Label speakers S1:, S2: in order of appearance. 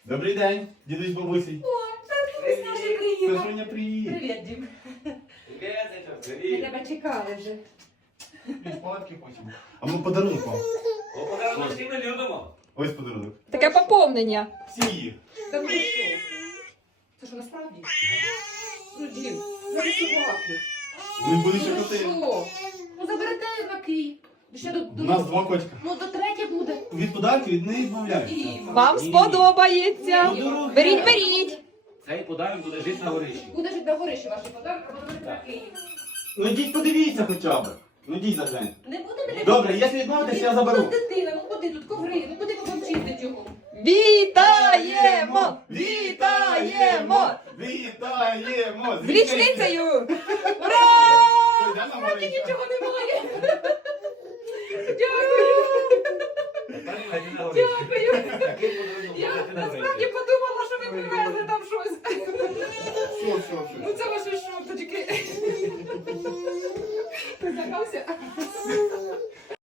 S1: Добрий день, дідусь бабусі.
S2: О, так ти наші приїхав.
S1: Сашуня, привіт.
S2: Привіт, Дім.
S3: Привіт,
S2: Ми
S3: привіт.
S2: тебе чекали вже.
S1: Від палатки хочемо. А ми подарунок вам.
S3: О, подарунок всі ми любимо.
S1: Ось подарунок.
S4: Таке поповнення.
S1: Сім'ї.
S2: Та ну що? Це що, насправді? Ну, Дім, забери собаки.
S1: Вони були ще
S2: Ну
S1: коти.
S2: що? Ну заберете на Київ. Ще
S1: У нас 2 котика.
S2: Ну, до третє буде.
S1: Від подарків від неї відмовляються.
S2: І
S4: Вам сподобається.
S2: Ні, ні.
S4: Беріть, беріть.
S3: Цей подарунок буде жити на горищі.
S2: Буде жити на горищі ваші подарки, а буде на Київ.
S1: Ну йдіть подивіться хоча б. Ну йдіть загляньте.
S2: Не буде мене.
S1: Добре, якщо відмовитесь, я заберу.
S2: Ну, дитина, ну куди тут коври, ну куди ви чистить його?
S4: Вітаємо! Вітаємо!
S1: Вітаємо!
S4: З річницею! Ура!
S1: Що, йдемо на горище?
S2: Нічого немає. Дякую. Дякую. Я насправді подумала, що ви привезли там щось.
S1: Все.
S2: Ну це ваші шуточки. Ти злякався?